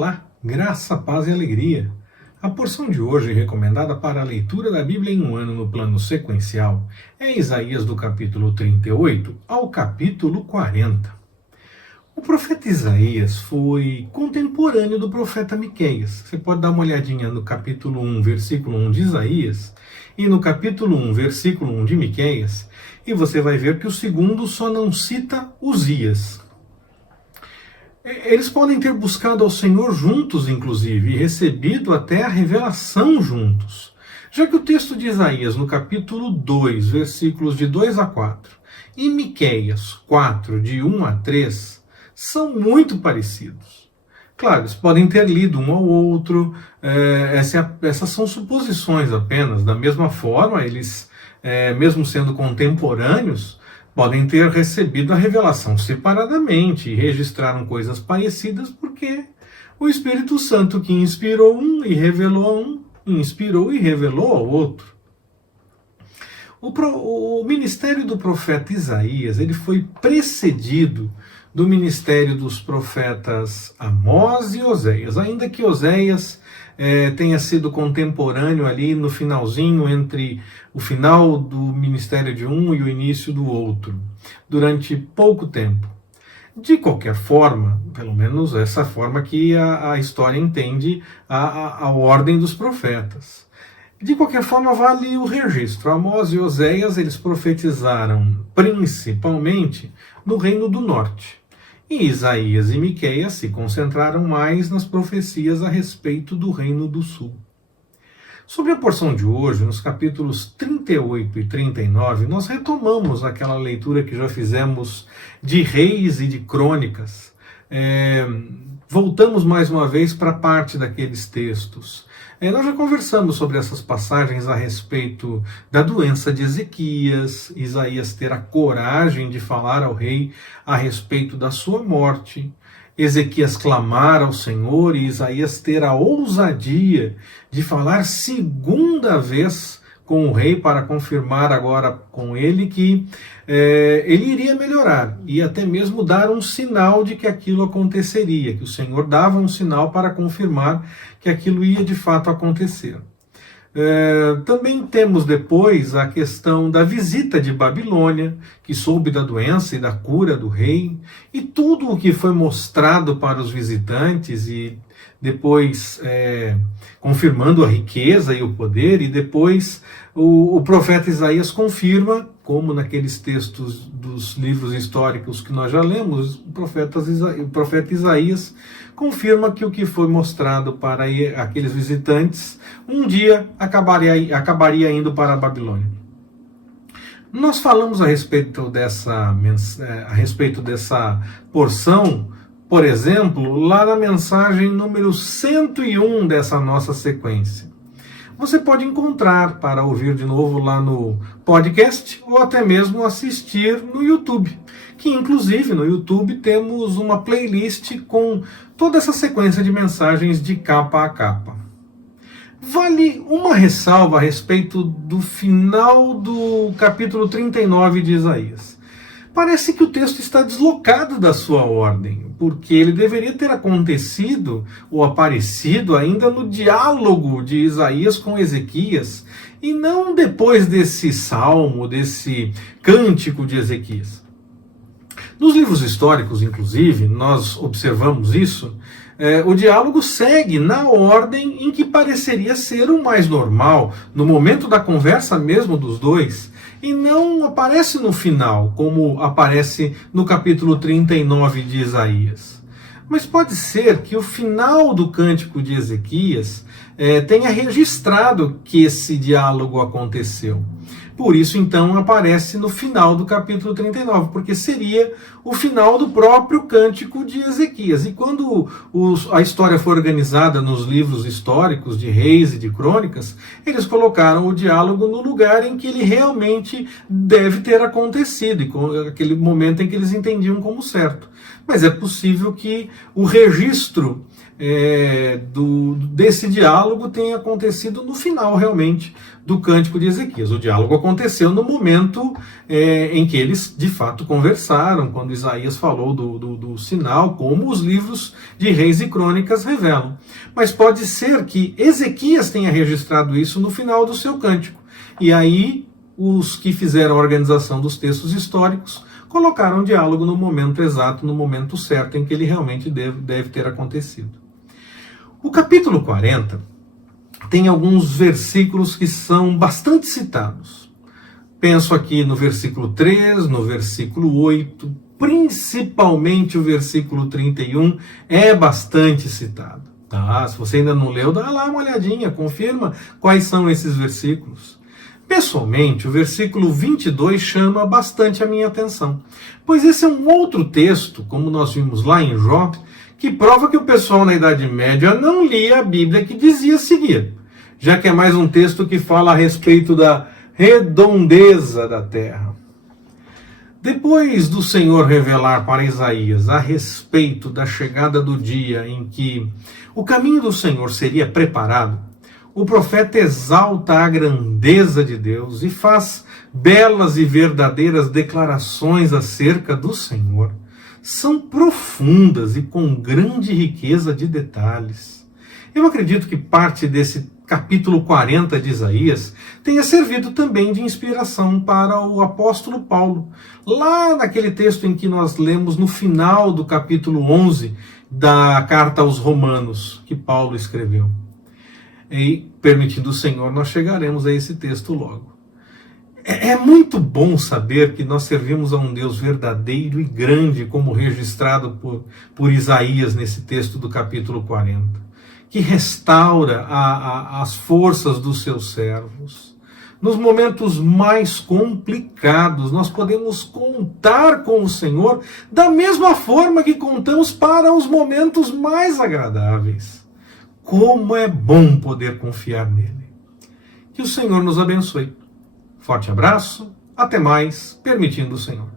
Olá, graça, paz e alegria. A porção de hoje recomendada para a leitura da Bíblia em um ano no plano sequencial é Isaías do capítulo 38 ao capítulo 40. O profeta Isaías foi contemporâneo do profeta Miqueias. Você pode dar uma olhadinha no capítulo 1, versículo 1 de Isaías e no capítulo 1, versículo 1 de Miqueias, e você vai ver que o segundo só não cita Uzias. Eles podem ter buscado ao Senhor juntos, inclusive, e recebido até a revelação juntos. Já que o texto de Isaías, no capítulo 2, versículos de 2 a 4, e Miqueias 4, de 1 a 3, são muito parecidos. Claro, eles podem ter lido um ao outro, essas são suposições apenas. Da mesma forma, eles, mesmo sendo contemporâneos, podem ter recebido a revelação separadamente e registraram coisas parecidas porque o Espírito Santo que inspirou um e revelou a um, inspirou e revelou ao outro. O ministério do profeta Isaías ele foi precedido do ministério dos profetas Amós e Oséias, ainda que Oséias tenha sido contemporâneo ali no finalzinho, entre o final do ministério de um e o início do outro, durante pouco tempo. De qualquer forma, pelo menos essa forma que a história entende a ordem dos profetas. De qualquer forma, vale o registro. Amós e Oséias, eles profetizaram principalmente no Reino do Norte. E Isaías e Miqueias se concentraram mais nas profecias a respeito do Reino do Sul. Sobre a porção de hoje, nos capítulos 38 e 39, nós retomamos aquela leitura que já fizemos de Reis e de Crônicas. Voltamos mais uma vez para parte daqueles textos. Nós já conversamos sobre essas passagens a respeito da doença de Ezequias, Isaías ter a coragem de falar ao rei a respeito da sua morte, Ezequias clamar ao Senhor e Isaías ter a ousadia de falar segunda vez com o rei para confirmar agora com ele que ele iria melhorar e até mesmo dar um sinal de que aquilo aconteceria, que o Senhor dava um sinal para confirmar que aquilo ia de fato acontecer. Também temos depois a questão da visita de Babilônia, que soube da doença e da cura do rei, e tudo o que foi mostrado para os visitantes, e depois confirmando a riqueza e o poder, e depois o profeta Isaías confirma, como naqueles textos dos livros históricos que nós já lemos, o profeta Isaías confirma que o que foi mostrado para aqueles visitantes um dia acabaria indo para a Babilônia. Nós falamos a respeito dessa porção, por exemplo, lá na mensagem número 101 dessa nossa sequência. Você pode encontrar para ouvir de novo lá no podcast ou até mesmo assistir no YouTube, que inclusive no YouTube temos uma playlist com toda essa sequência de mensagens de capa a capa. Vale uma ressalva a respeito do final do capítulo 39 de Isaías. Parece que o texto está deslocado da sua ordem, porque ele deveria ter acontecido ou aparecido ainda no diálogo de Isaías com Ezequias, e não depois desse salmo, desse cântico de Ezequias. Nos livros históricos, inclusive, nós observamos isso, o diálogo segue na ordem em que pareceria ser o mais normal, no momento da conversa mesmo dos dois, e não aparece no final, como aparece no capítulo 39 de Isaías. Mas pode ser que o final do cântico de Ezequias tenha registrado que esse diálogo aconteceu. Por isso, então, aparece no final do capítulo 39, porque seria o final do próprio cântico de Ezequias. E quando a história foi organizada nos livros históricos de Reis e de Crônicas, eles colocaram o diálogo no lugar em que ele realmente deve ter acontecido, e aquele momento em que eles entendiam como certo. Mas é possível que o registro desse diálogo tenha acontecido no final, realmente, do Cântico de Ezequias. O diálogo aconteceu no momento em que eles, de fato, conversaram, quando Isaías falou do sinal, como os livros de Reis e Crônicas revelam. Mas pode ser que Ezequias tenha registrado isso no final do seu cântico. E aí, os que fizeram a organização dos textos históricos colocaram o diálogo no momento exato, no momento certo em que ele realmente deve ter acontecido. O capítulo 40 tem alguns versículos que são bastante citados. Penso aqui no versículo 3, no versículo 8, principalmente o versículo 31 é bastante citado. Tá? Se você ainda não leu, dá lá uma olhadinha, confirma quais são esses versículos. Pessoalmente, o versículo 22 chama bastante a minha atenção, pois esse é um outro texto, como nós vimos lá em Jó, que prova que o pessoal na Idade Média não lia a Bíblia que dizia seguir, já que é mais um texto que fala a respeito da redondeza da terra. Depois do Senhor revelar para Isaías a respeito da chegada do dia em que o caminho do Senhor seria preparado, o profeta exalta a grandeza de Deus e faz belas e verdadeiras declarações acerca do Senhor. São profundas e com grande riqueza de detalhes. Eu acredito que parte desse capítulo 40 de Isaías tenha servido também de inspiração para o apóstolo Paulo, lá naquele texto em que nós lemos no final do capítulo 11 da carta aos Romanos, que Paulo escreveu. E, permitindo o Senhor, nós chegaremos a esse texto logo. É muito bom saber que nós servimos a um Deus verdadeiro e grande, como registrado por Isaías nesse texto do capítulo 40, que restaura as forças dos seus servos. Nos momentos mais complicados, nós podemos contar com o Senhor da mesma forma que contamos para os momentos mais agradáveis. Como é bom poder confiar nele. Que o Senhor nos abençoe. Forte abraço, até mais, permitindo o Senhor.